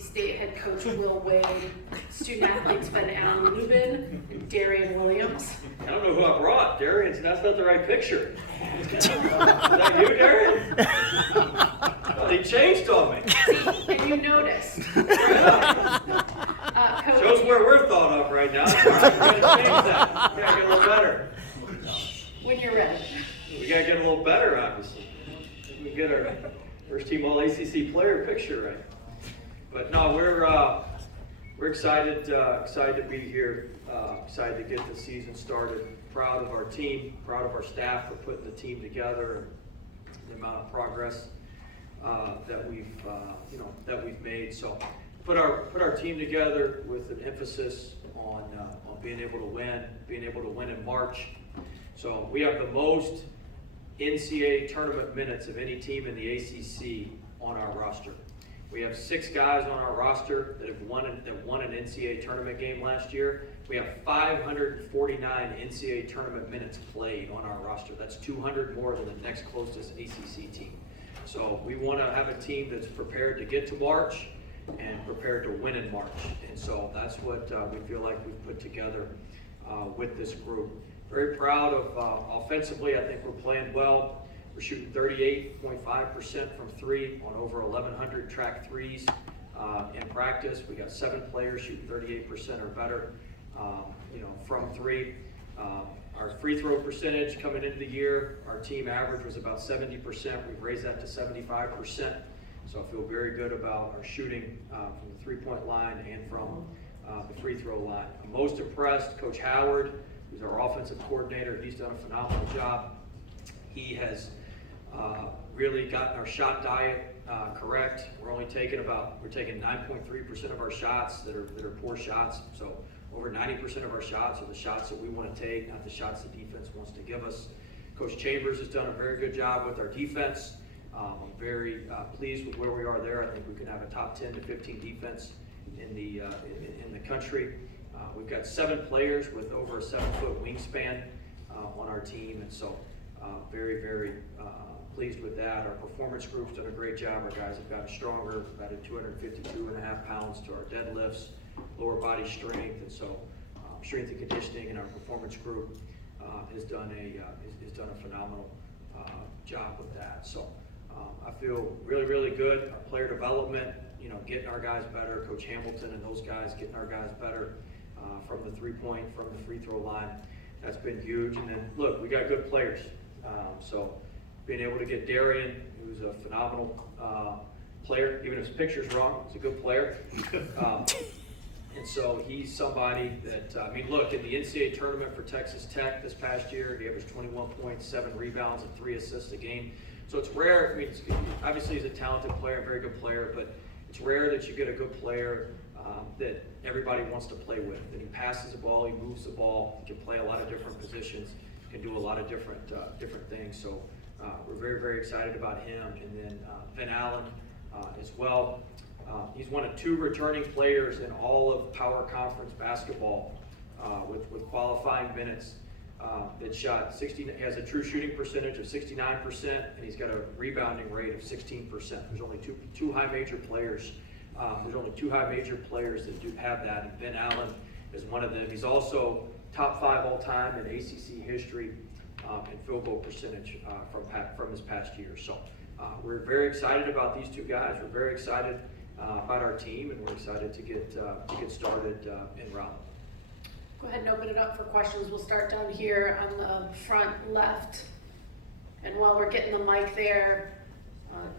State head coach Will Wade, student athletes Ben Allen Lubin, and Darian Williams. I don't know who I brought. Darian, that's not the right picture. Is that you, Darian? Oh, they changed on me. See, and you noticed. Coach, Shows where we're thought of right now. We're going to change that. We got to get a little better. when you're ready. We got to get a little better, obviously. We can get our first team all ACC player picture right. But no, we're excited to be here. Excited to get the season started. Proud of our team. Proud of our staff for putting the team together. The amount of progress that we've made. So put our team together with an emphasis on being able to win in March. So we have the most NCAA tournament minutes of any team in the ACC on our roster. We have 6 guys on our roster that won an NCAA tournament game last year. We have 549 NCAA tournament minutes played on our roster. That's 200 more than the next closest ACC team. So we want to have a team that's prepared to get to March and prepared to win in March. And so that's what we feel like we've put together with this group. Very proud of offensively. I think we're playing well. We're shooting 38.5% from 3 on over 1,100 track threes in practice. We got 7 players shooting 38% or better, from 3. Our free throw percentage coming into the year, our team average was about 70%. We've raised that to 75%. So I feel very good about our shooting from the 3-point line and from the free throw line. I'm most impressed, Coach Howard, who's our offensive coordinator. He's done a phenomenal job. He has really gotten our shot diet correct. We're taking 9.3% of our shots that are poor shots. So over 90% of our shots are the shots that we want to take, not the shots the defense wants to give us. Coach Chambers has done a very good job with our defense. I'm very pleased with where we are there. I think we can have a top 10 to 15 defense in the country. We've got 7 players with over a 7-foot wingspan on our team, and so very, very pleased with that. Our performance group's done a great job. Our guys have gotten stronger, added 252.5 pounds to our deadlifts, lower body strength, and so strength and conditioning in our performance group has done a phenomenal job with that. So I feel really, really good. Our player development, getting our guys better. Coach Hamilton and those guys getting our guys better from the 3-point, from the free throw line. That's been huge. And then look, we got good players. So being able to get Darian, who's a phenomenal player, even if his picture's wrong, he's a good player. And so he's somebody that, look, in the NCAA tournament for Texas Tech this past year, he averaged 21.7 rebounds and 3 assists a game. So it's rare. Obviously he's a talented player, a very good player, but it's rare that you get a good player that everybody wants to play with. That he passes the ball, he moves the ball, he can play a lot of different positions, can do a lot of different things. So we're very, very excited about him. And then Ben Allen as well. He's one of 2 returning players in all of Power Conference basketball with qualifying minutes that shot 60. He has a true shooting percentage of 69%, and he's got a rebounding rate of 16%. There's only two high major players. There's only 2 high major players that do have that, and Ben Allen is one of them. He's also top 5 all time in ACC history in field goal percentage from his past year. So we're very excited about these 2 guys. We're very excited about our team, and we're excited to get started in Raleigh. Go ahead and open it up for questions. We'll start down here on the front left. And while we're getting the mic there,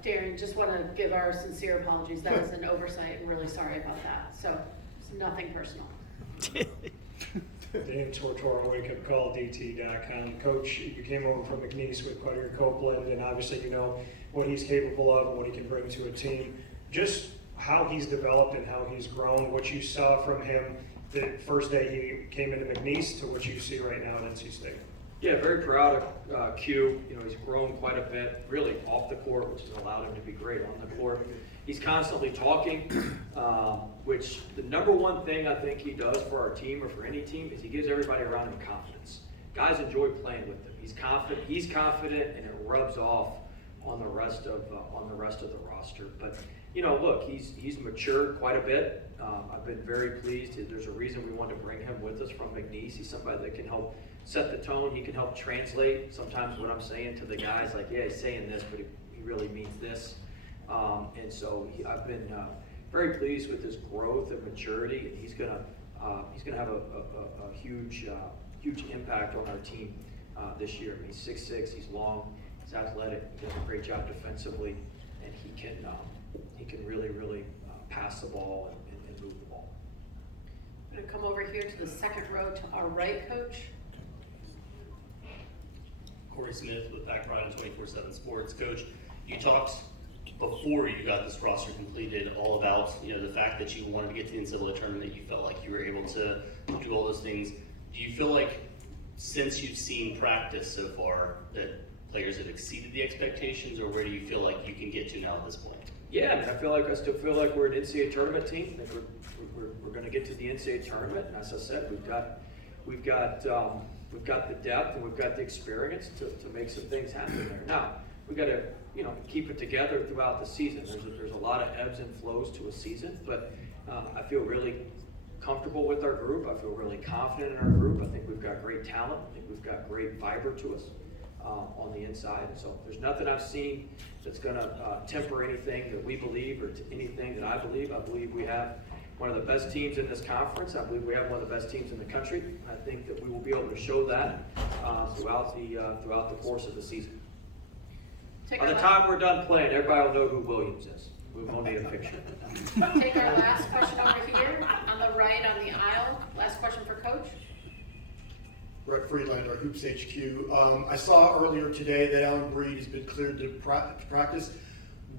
Darren, just want to give our sincere apologies. That was an oversight, and really sorry about that. So it's nothing personal. Dan Tortora, wakeupcalldt.com. Coach, you came over from McNeese with Carter Copeland, and obviously you know what he's capable of and what he can bring to a team. Just how he's developed and how he's grown, what you saw from him the first day he came into McNeese to what you see right now at NC State. Yeah, very proud of Q. He's grown quite a bit, really off the court, which has allowed him to be great on the court. He's constantly talking, which the number one thing I think he does for our team or for any team is he gives everybody around him confidence. Guys enjoy playing with him. He's confident, and it rubs off on the rest of the roster. But look, he's matured quite a bit. I've been very pleased. There's a reason we wanted to bring him with us from McNeese. He's somebody that can help set the tone. He can help translate sometimes what I'm saying to the guys, like, yeah, he's saying this, but he really means this. And so I've been very pleased with his growth and maturity, and he's gonna have a huge impact on our team this year. I mean, he's 6'6", he's long, he's athletic, he does a great job defensively, and he can really pass the ball and move the ball. I'm gonna come over here to the second row to our right, Coach. Corey Smith with Backpride and 24/7 Sports. Coach, you talked before you got this roster completed all about the fact that you wanted to get to the NCAA tournament. You felt like you were able to do all those things. Do you feel like since you've seen practice so far that players have exceeded the expectations, or where do you feel like you can get to now at this point? Yeah, I mean, I still feel like we're an NCAA tournament team. I think we're going to get to the NCAA tournament, and as I said, we've got the depth and we've got the experience to make some things happen there. Now we got to keep it together throughout the season. There's a lot of ebbs and flows to a season, but I feel really comfortable with our group. I feel really confident in our group. I think we've got great talent. I think we've got great fiber to us on the inside. And so there's nothing I've seen that's going to temper anything that we believe or anything that I believe. I believe we have one of the best teams in this conference. I believe we have one of the best teams in the country. I think that we will be able to show that throughout the course of the season. By the time we're done playing, everybody will know who Williams is. We won't need a picture. Take our last question over here on the right on the aisle. Last question for Coach. Brett Friedlander, Hoops HQ. I saw earlier today that Alan Breed has been cleared to practice.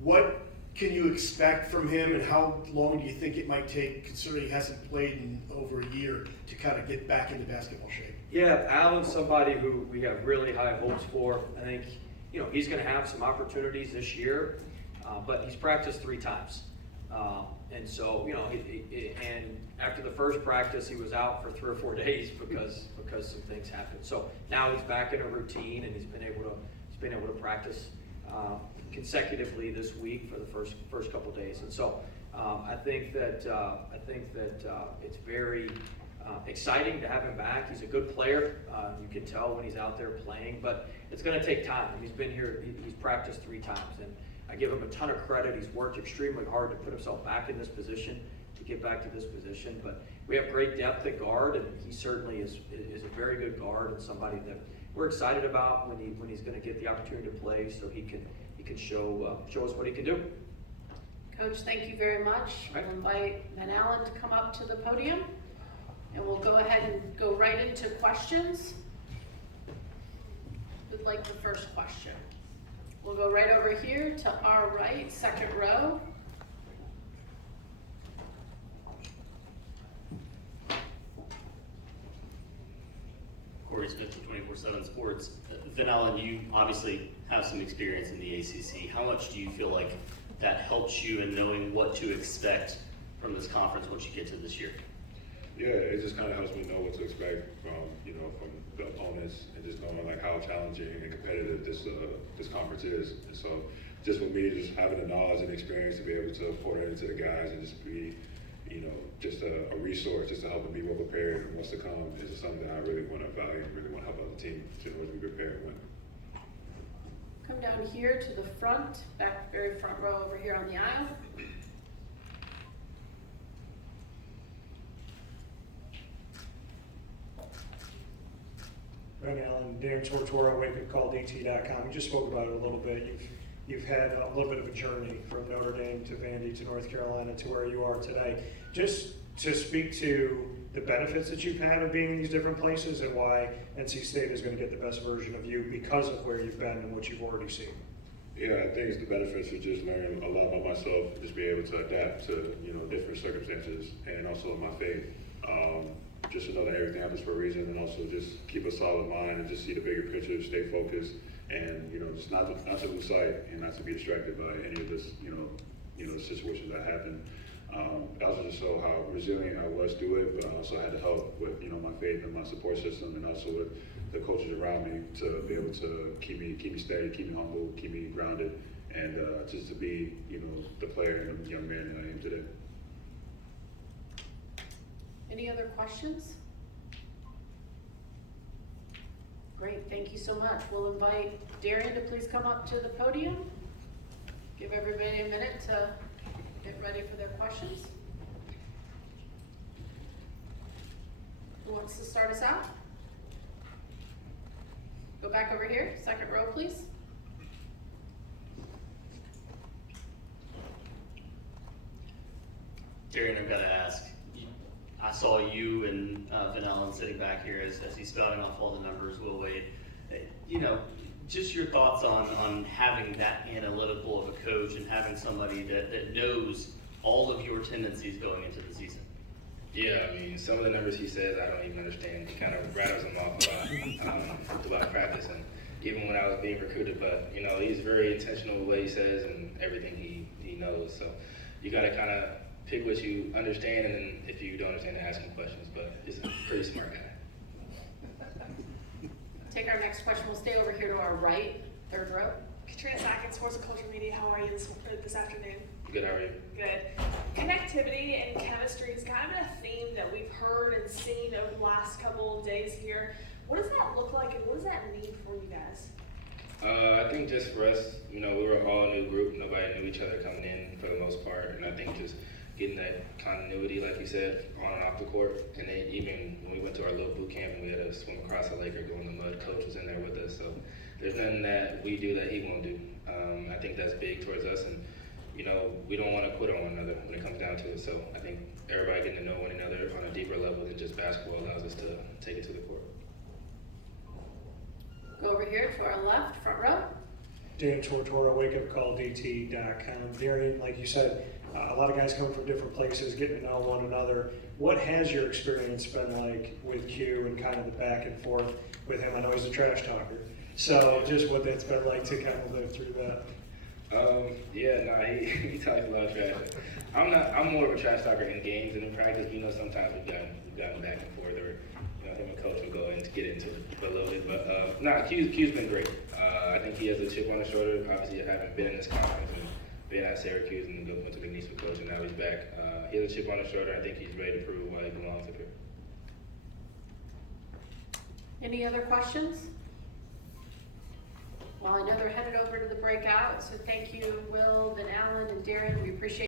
What can you expect from him, and how long do you think it might take, considering he hasn't played in over a year, to kind of get back into basketball shape? Yeah, Alan's somebody who we have really high hopes for. I think he's going to have some opportunities this year, but he's practiced 3 times. And so, and after the first practice, he was out for 3 or 4 days because some things happened. So now he's back in a routine, and he's been able to practice consecutively this week for the first couple days. And so I think that it's very exciting to have him back. He's a good player. You can tell when he's out there playing, but it's going to take time. He's been here. He's practiced 3 times, and I give him a ton of credit. He's worked extremely hard to put himself back in this position, to get back to this position. But we have great depth at guard, and he certainly is a very good guard and somebody that we're excited about when he's going to get the opportunity to play, so he can show us what he can do. Coach, thank you very much. Right. I'll invite Van Allen to come up to the podium, and we'll go ahead and go right into questions. Who'd like the first question? We'll go right over here to our right, second row. Corey Smith with 24/7 Sports. Van Allen, you obviously have some experience in the ACC. How much do you feel like that helps you in knowing what to expect from this conference once you get to this year? Yeah, it just kind of helps me know what to expect from from the opponents, and just knowing like how challenging and competitive this conference is. And so, just for me, just having the knowledge and experience to be able to pour that into the guys and just be, just a resource, just to help them be well prepared and what's to come, is just something that I really want to value and really want to help out the team to be prepared with. Come down here to the front, very front row over here on the aisle. Van Allen, Darren Tortora, WakeUpCallDT.com. You just spoke about it a little bit. You've had a little bit of a journey from Notre Dame to Vandy to North Carolina to where you are today. Just to speak to the benefits that you've had of being in these different places, and why NC State is going to get the best version of you because of where you've been and what you've already seen. Yeah, I think it's the benefits of just learning a lot about myself, just be able to adapt to different circumstances, and also my faith. Just to know that everything happens for a reason, and also just keep a solid mind and just see the bigger picture, stay focused, and just not to lose sight and not to be distracted by any of this, situations that happen. I also just saw how resilient I was through it, but I also had to help with my faith and my support system, and also with the coaches around me to be able to keep me steady, keep me humble, keep me grounded, and just to be, you know, the player and young man that I am today. Any other questions? Great, thank you so much. We'll invite Darian to please come up to the podium. Give everybody a minute to get ready for their questions. Who wants to start us out? Go back over here, second row, please. Darian, I've got to ask. I saw you and Van Allen sitting back here as he's spouting off all the numbers, Will Wade. You know, just your thoughts on having that analytical of a coach and having somebody that knows all of your tendencies going into the season. Yeah, I mean, some of the numbers he says, I don't even understand. He kind of rattles them off a lot throughout practice, and even when I was being recruited. But, you know, he's very intentional with what he says and everything he knows. So you got to kind of pick what you understand, and then if you don't understand, ask him questions. But he's a pretty smart guy. Take our next question. We'll stay over here to our right, third row. Katrina Sackett, Sports and Culture Media. How are you this afternoon? Good, how are you? Good. Connectivity and chemistry is kind of a theme that we've heard and seen over the last couple of days here. What does that look like, and what does that mean for you guys? I think just for us, you know, we were all a new group. Nobody knew each other coming in for the most part, and I think just getting that continuity, like you said, on and off the court. And then even when we went to our little boot camp and we had to swim across a lake or go in the mud, coach was in there with us. So there's nothing that we do that he won't do. I think that's big towards us, and you know, we don't want to quit on one another when it comes down to it. So I think everybody getting to know one another on a deeper level than just basketball allows us to take it to the court. Go over here to our left, front row. Dan Tortora, wakeupcalldt.com. Darian, like you said, a lot of guys come from different places, getting to know one another. What has your experience been like with Q and kind of the back and forth with him? I know he's a trash talker. So just what that's been like to kind of live through that. He talks a lot of trash. I'm more of a trash talker in games and in practice. You know, sometimes we've gotten back and forth, or you know, him and coach will go in to get into it a little bit. But Q's been great. I think he has a chip on his shoulder. Obviously, I haven't been in this conference and been at Syracuse and went to McNeese with coach, and now he's back. He has a chip on his shoulder. I think he's ready to prove why he belongs up here. Any other questions? Well, I know they're headed over to the breakout, so thank you, Will, Van Allen, and Darren. We appreciate